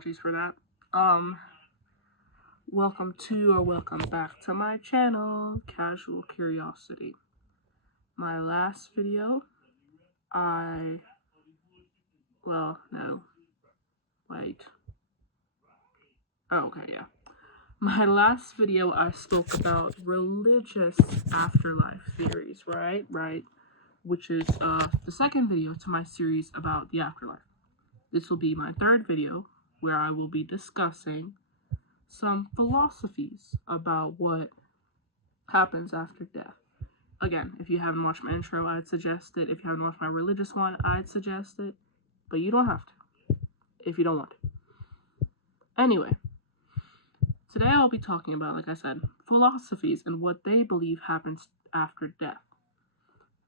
apologies for that. Welcome to or welcome back to my channel, Casual Curiosity. My last video, My last video I spoke about religious afterlife theories, right? Which is the second video to my series about the afterlife. This will be my third video where I will be discussing some philosophies about what happens after death. Again, if you haven't watched my intro, I'd suggest it. If you haven't watched my religious one, I'd suggest it. But you don't have to, if you don't want to. Anyway, today I'll be talking about, like I said, philosophies and what they believe happens after death.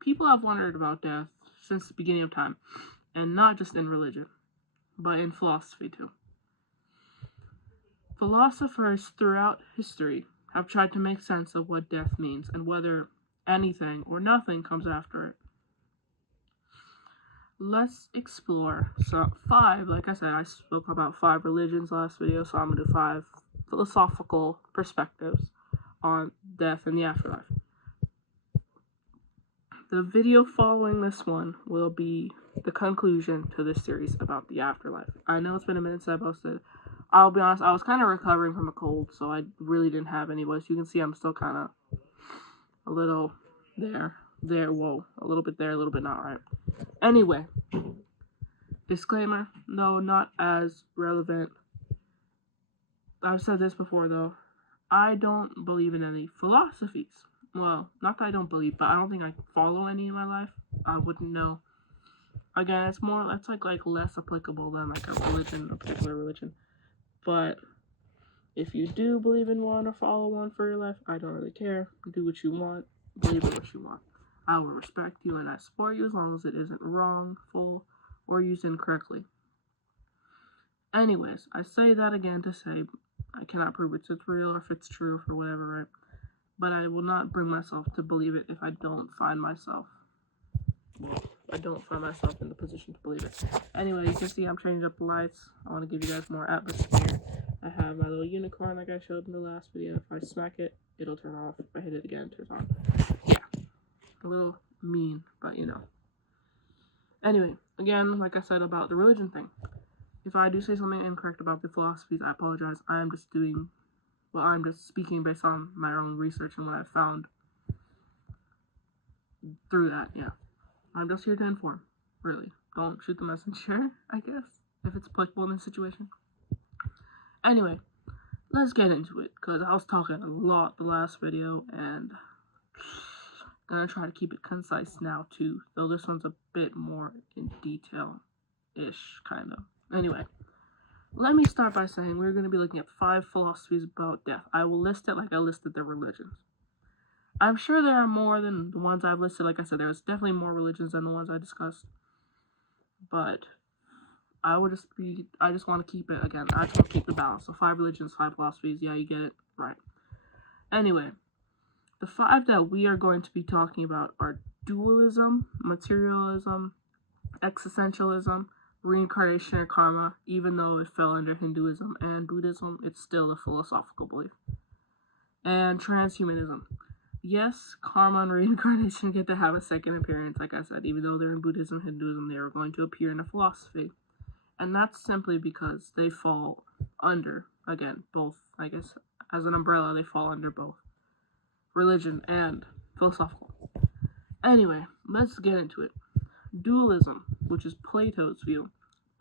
People have wondered about death since the beginning of time, and not just in religion, but in philosophy too. Philosophers throughout history have tried to make sense of what death means and whether anything or nothing comes after it. Let's explore five, like I said, I spoke about 5 religions last video, so I'm going to do 5 philosophical perspectives on death and the afterlife. The video following this one will be the conclusion to this series about the afterlife. I know it's been a minute since I posted. I'll be honest, I was kind of recovering from a cold, so I really didn't have any voice. You can see I'm still kind of a little there, a little bit there, a little bit not, right? Anyway, disclaimer, no, not as relevant. I've said this before, though. I don't believe in any philosophies. Well, not that I don't believe, but I don't think I follow any in my life. I wouldn't know. Again, it's like less applicable than like a religion, a particular religion. But if you do believe in one or follow one for your life, I don't really care. Do what you want, believe in what you want. I will respect you and I support you as long as it isn't wrongful or used incorrectly. Anyways, I say that again to say I cannot prove it's real or if it's true or whatever, right? But I will not bring myself to believe it if I don't find myself in the position to believe it. Anyway, you can see I'm changing up the lights. I want to give you guys more atmosphere. I have my little unicorn like I showed in the last video. If I smack it, it'll turn off. If I hit it again, it turns on. Yeah. A little mean, but you know. Anyway, again, like I said about the religion thing. If I do say something incorrect about the philosophies, I apologize. I'm just speaking based on my own research and what I've found through that, yeah. I'm just here to inform, really. Don't shoot the messenger, I guess, if it's applicable in this situation. Anyway, let's get into it, because I was talking a lot the last video, and I'm going to try to keep it concise now, too, though this one's a bit more in detail-ish, kind of. Anyway, let me start by saying we're going to be looking at 5 philosophies about death. I will list it like I listed the religions. I'm sure there are more than the ones I've listed. Like I said, there's definitely more religions than the ones I discussed. But I just want to keep it, again, I just want to keep the balance. So 5 religions, 5 philosophies. Yeah, you get it? Right. Anyway, the 5 that we are going to be talking about are dualism, materialism, existentialism, reincarnation karma. Even though it fell under Hinduism and Buddhism, it's still a philosophical belief. And transhumanism. Yes, karma and reincarnation get to have a second appearance, like I said. Even though they're in Buddhism, Hinduism, they are going to appear in a philosophy. And that's simply because they fall under, again, both, I guess, as an umbrella, they fall under both religion and philosophical. Anyway, let's get into it. Dualism, which is Plato's view.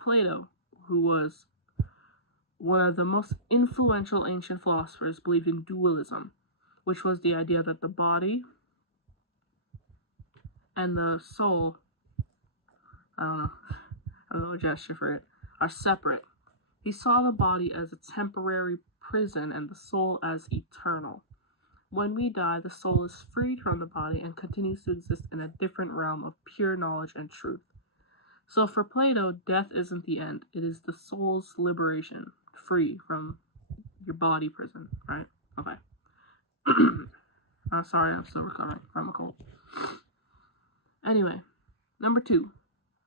Plato, who was one of the most influential ancient philosophers, believed in dualism, which was the idea that the body and the soul, I don't know a gesture for it, are separate. He saw the body as a temporary prison and the soul as eternal. When we die, the soul is freed from the body and continues to exist in a different realm of pure knowledge and truth. So for Plato, death isn't the end. It is the soul's liberation, free from your body prison, right? Okay. I'm sorry, I'm still recovering from a cold. Anyway, number 2,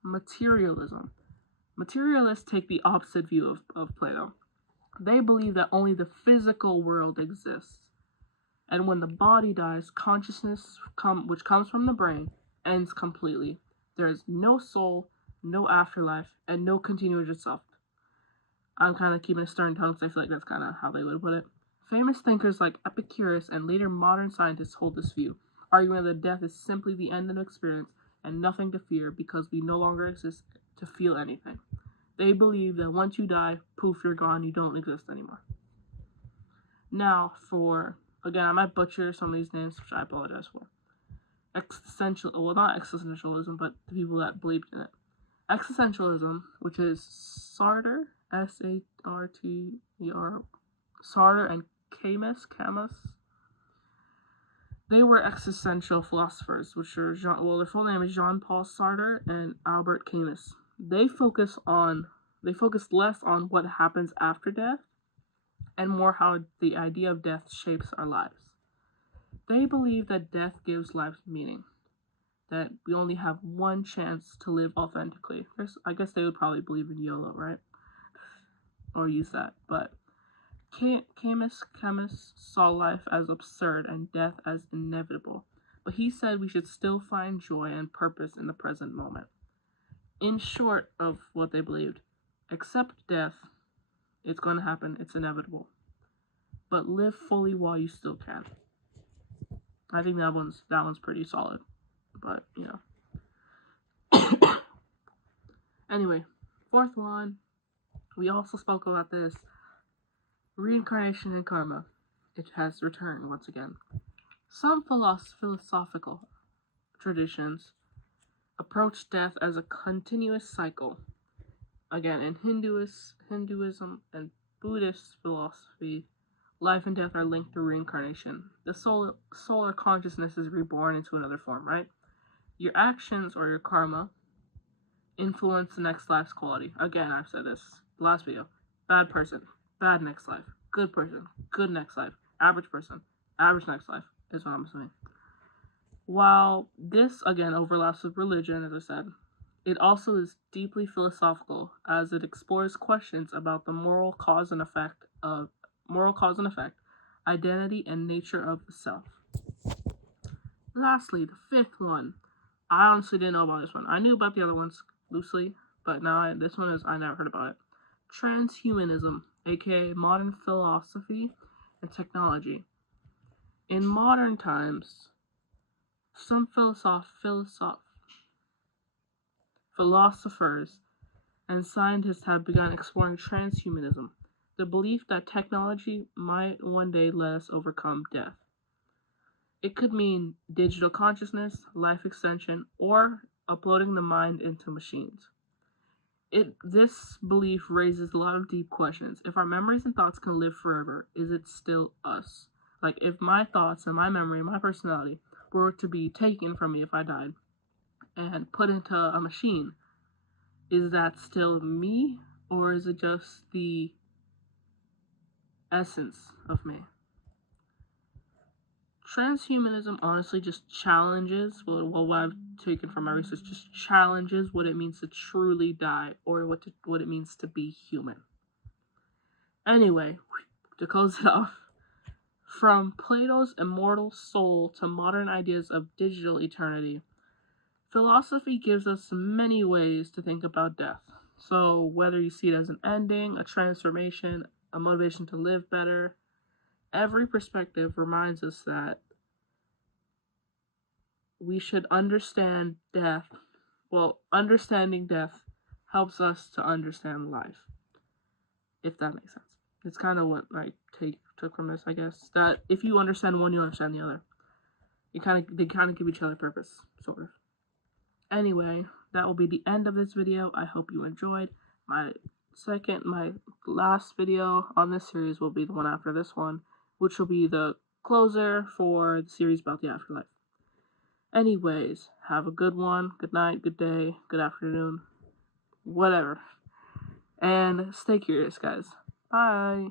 materialism. Materialists take the opposite view of Plato. They believe that only the physical world exists, and when the body dies, consciousness, which comes from the brain, ends completely. There is no soul, no afterlife, and no continuation of self. I'm kind of keeping a stern tone because I feel like that's kind of how they would put it. Famous thinkers like Epicurus and later modern scientists hold this view, arguing that death is simply the end of experience and nothing to fear because we no longer exist to feel anything. They believe that once you die, poof, you're gone, you don't exist anymore. Now, again, I might butcher some of these names, which I apologize for. Not existentialism, but the people that believed in it. Existentialism, which is Sartre, Sartre, Sartre and Camus. They were existential philosophers, which are their full name is Jean-Paul Sartre and Albert Camus. They focus less on what happens after death and more how the idea of death shapes our lives. They believe that death gives life meaning, that we only have one chance to live authentically. I guess they would probably believe in YOLO, right? Or use that, but Camus saw life as absurd and death as inevitable, but he said we should still find joy and purpose in the present moment. In short of what they believed, accept death, it's going to happen, it's inevitable, but live fully while you still can. I think that one's pretty solid, but you know. Anyway, fourth one, we also spoke about this. Reincarnation and Karma. It has returned once again. Some philosophical traditions approach death as a continuous cycle. Again, in Hinduism and Buddhist philosophy, life and death are linked through reincarnation. The soul or consciousness is reborn into another form, right? Your actions or your karma influence the next life's quality. Again, I've said this last video. Bad person, bad next life. Good person, good next life. Average person, average next life is what I'm saying. While this, again, overlaps with religion, as I said, it also is deeply philosophical as it explores questions about the moral cause and effect, identity, and nature of the self. Lastly, the fifth one. I honestly didn't know about this one. I knew about the other ones loosely, but now this one I never heard about it. Transhumanism, aka modern philosophy and technology. In modern times, some philosophers and scientists have begun exploring transhumanism, the belief that technology might one day let us overcome death. It could mean digital consciousness, life extension, or uploading the mind into machines. This belief raises a lot of deep questions. If our memories and thoughts can live forever, is it still us? Like, if my thoughts and my memory and my personality were to be taken from me if I died and put into a machine, is that still me, or is it just the essence of me? Transhumanism honestly just challenges, what I've taken from my research, just challenges what it means to truly die, or what it means to be human. Anyway, to close it off, from Plato's immortal soul to modern ideas of digital eternity, philosophy gives us many ways to think about death. So whether you see it as an ending, a transformation, a motivation to live better, every perspective reminds us that we should understand death. Well, understanding death helps us to understand life, if that makes sense. It's kind of what I took from this, I guess. That if you understand one, you understand the other. They kind of give each other purpose, sort of. Anyway, that will be the end of this video. I hope you enjoyed. My last video on this series will be the one after this one, which will be the closer for the series about the afterlife. Anyways, have a good one, good night, good day, good afternoon, whatever. And stay curious, guys. Bye.